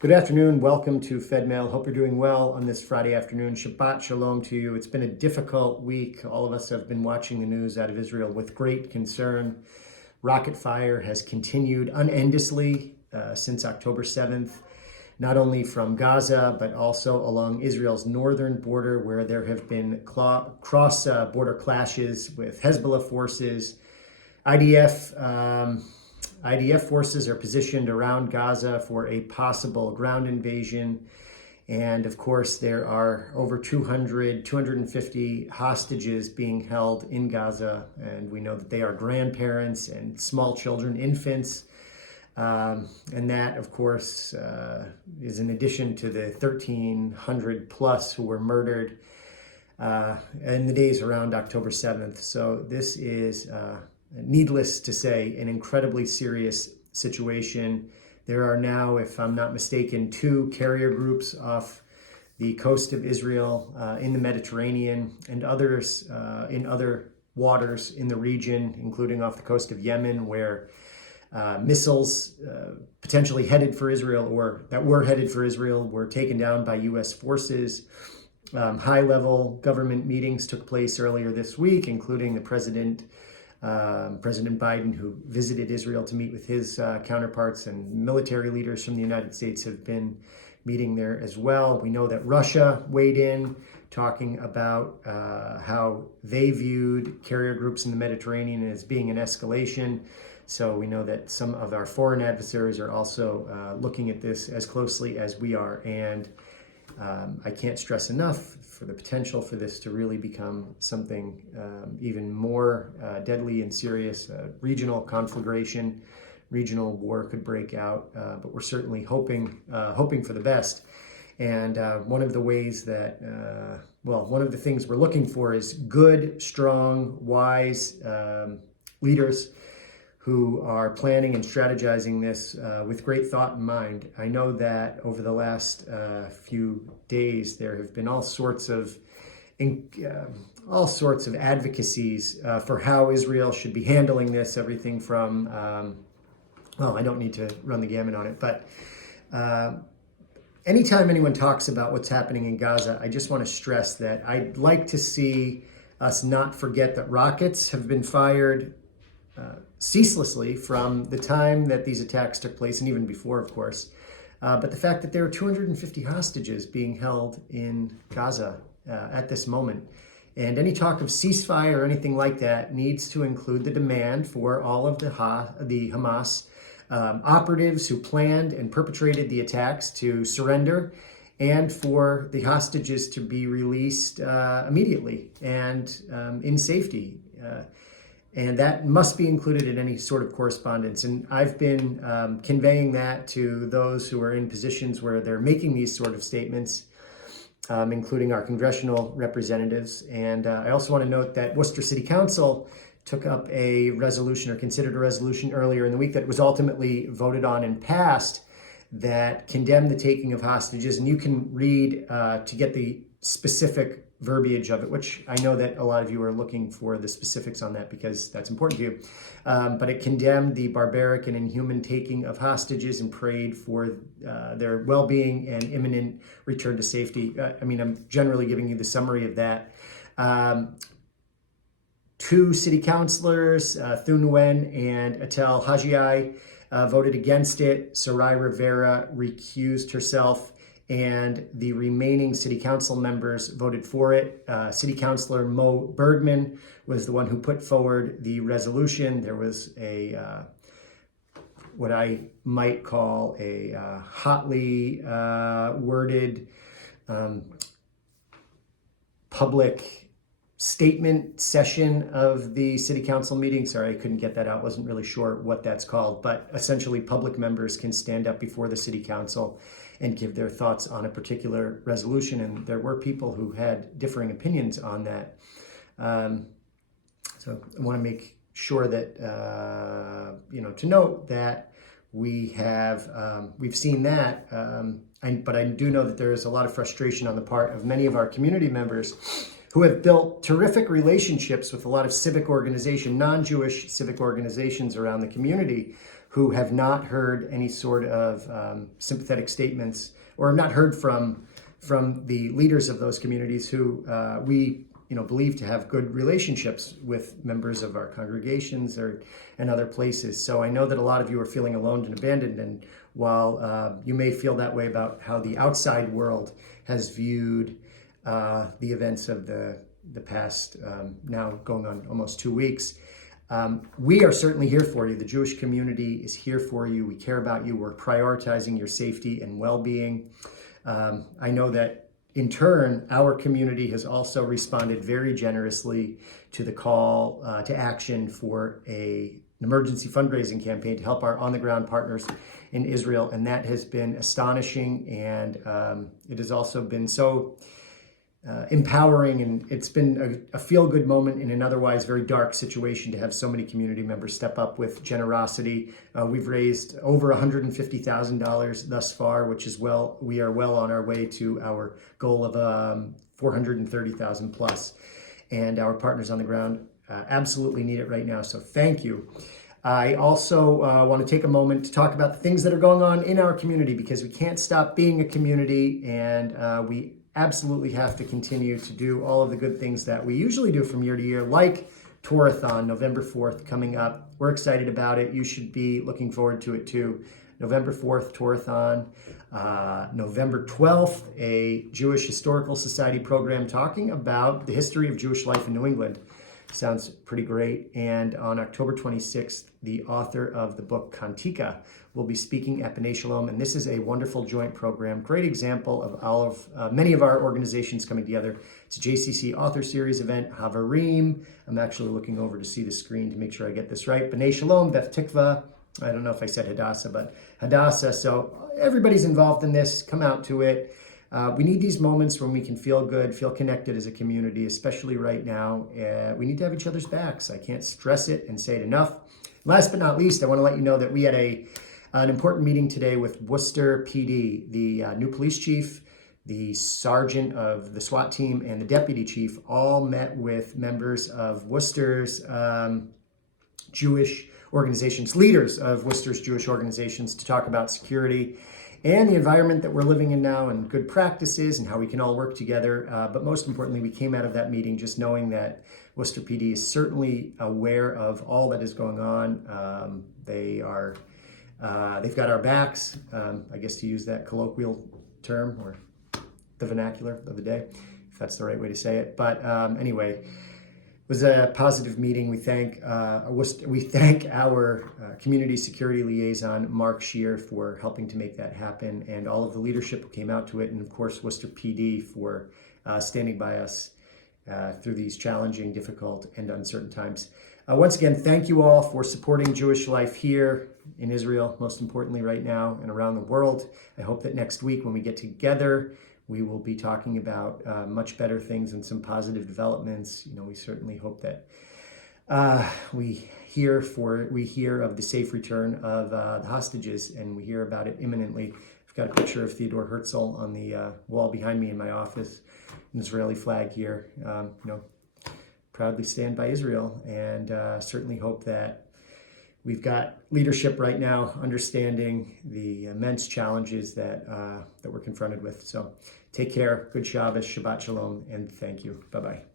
Good afternoon. Welcome to Fedmail. Hope you're doing well on this Friday afternoon. Shabbat Shalom to you. It's been a difficult week. All of us have been watching the news out of Israel with great concern. Rocket fire has continued unendlessly since October 7th, not only from Gaza, but also along Israel's northern border, where there have been cross-border clashes with Hezbollah forces. IDF forces are positioned around Gaza for a possible ground invasion. And of course, there are over 250 hostages being held in Gaza. And we know that they are grandparents and small children, infants. And that, of course, is in addition to the 1,300 plus who were murdered in the days around October 7th. So this is, needless to say, an incredibly serious situation. There are now, if I'm not mistaken, 2 carrier groups off the coast of Israel in the Mediterranean, and others in other waters in the region, including off the coast of Yemen, where missiles potentially headed for Israel, or that were headed for Israel, were taken down by U.S. forces. High-level government meetings took place earlier this week, including the President Biden, who visited Israel to meet with his counterparts, and military leaders from the United States have been meeting there as well. We know that Russia weighed in, talking about how they viewed carrier groups in the Mediterranean as being an escalation. So we know that some of our foreign adversaries are also looking at this as closely as we are. And I can't stress enough for the potential for this to really become something even more deadly and serious. Regional conflagration, regional war could break out, but we're certainly hoping for the best. And one of the ways that, one of the things we're looking for is good, strong, wise leaders who are planning and strategizing this with great thought in mind. I know that over the last few days, there have been all sorts of advocacies for how Israel should be handling this. Everything from, I don't need to run the gamut on it, but anytime anyone talks about what's happening in Gaza, I just want to stress that I'd like to see us not forget that rockets have been fired ceaselessly from the time that these attacks took place, and even before, of course. But the fact that there are 250 hostages being held in Gaza at this moment. And any talk of ceasefire or anything like that needs to include the demand for all of the Hamas operatives who planned and perpetrated the attacks to surrender, and for the hostages to be released immediately and in safety. And that must be included in any sort of correspondence. And I've been conveying that to those who are in positions where they're making these sort of statements, including our congressional representatives. And I also want to note that Worcester City Council took up a resolution, or considered a resolution earlier in the week, that was ultimately voted on and passed, that condemned the taking of hostages. And you can read to get the specific verbiage of it, which I know that a lot of you are looking for the specifics on that because that's important to you. But it condemned the barbaric and inhuman taking of hostages and prayed for their well-being and imminent return to safety. I'm generally giving you the summary of that. 2 city councilors, Thu Nguyen and Atel Hajiai, voted against it. Sarai Rivera recused herself, and the remaining city council members voted for it. City Councilor Mo Bergman was the one who put forward the resolution. There was a what I might call a hotly worded public statement session of the city council meeting. Sorry, I couldn't get that out. Wasn't really sure what that's called, but essentially public members can stand up before the city council and give their thoughts on a particular resolution. And there were people who had differing opinions on that. So I want to make sure that, to note that we've seen that, but I do know that there is a lot of frustration on the part of many of our community members who have built terrific relationships with a lot of civic organization, non-Jewish civic organizations around the community, who have not heard any sort of sympathetic statements, or have not heard from the leaders of those communities who we believe to have good relationships with members of our congregations and other places. So I know that a lot of you are feeling alone and abandoned, and while you may feel that way about how the outside world has viewed the events of the past, now going on almost 2 weeks, we are certainly here for you. The Jewish community is here for you. We care about you. We're prioritizing your safety and well-being. I know that in turn, our community has also responded very generously to the call to action for an emergency fundraising campaign to help our on-the-ground partners in Israel. And that has been astonishing. And it has also been so empowering, and it's been a feel-good moment in an otherwise very dark situation to have so many community members step up with generosity. We've raised over $150,000 thus far, which is we are well on our way to our goal of $430,000 plus, and our partners on the ground absolutely need it right now, so thank you. I also want to take a moment to talk about the things that are going on in our community, because we can't stop being a community, and we absolutely have to continue to do all of the good things that we usually do from year to year, like Tourathon, November 4th coming up. We're excited about it. You should be looking forward to it too. November 4th, Tourathon. November 12th, a Jewish Historical Society program talking about the history of Jewish life in New England. Sounds pretty great. And on October 26th, the author of the book Kantika will be speaking at B'nai Shalom. And this is a wonderful joint program, great example of all of many of our organizations coming together. It's a JCC Author Series event, Havarim. I'm actually looking over to see the screen to make sure I get this right. B'nai Shalom, Beth Tikva. I don't know if I said Hadassah, but Hadassah. So everybody's involved in this. Come out to it. We need these moments when we can feel good, feel connected as a community, especially right now. We need to have each other's backs. I can't stress it and say it enough. Last but not least, I want to let you know that we had an important meeting today with Worcester PD. The new police chief, the sergeant of the SWAT team, and the deputy chief all met with members of Worcester's Jewish organizations, leaders of Worcester's Jewish organizations, to talk about security and the environment that we're living in now, and good practices, and how we can all work together. But most importantly, we came out of that meeting just knowing that Worcester PD is certainly aware of all that is going on. They've got our backs, I guess, to use that colloquial term, or the vernacular of the day, if that's the right way to say it. But anyway, it was a positive meeting. We thank our community security liaison, Mark Shear, for helping to make that happen, and all of the leadership who came out to it, and of course Worcester PD for standing by us through these challenging, difficult, and uncertain times. Once again, thank you all for supporting Jewish life here in Israel, most importantly right now, and around the world. I hope that next week when we get together, we will be talking about much better things and some positive developments. We certainly hope that we hear of the safe return of the hostages, and we hear about it imminently. I've got a picture of Theodore Herzl on the wall behind me in my office, an Israeli flag here. Proudly stand by Israel, and certainly hope that we've got leadership right now understanding the immense challenges that we're confronted with. So take care, good Shabbos, Shabbat Shalom, and thank you. Bye-bye.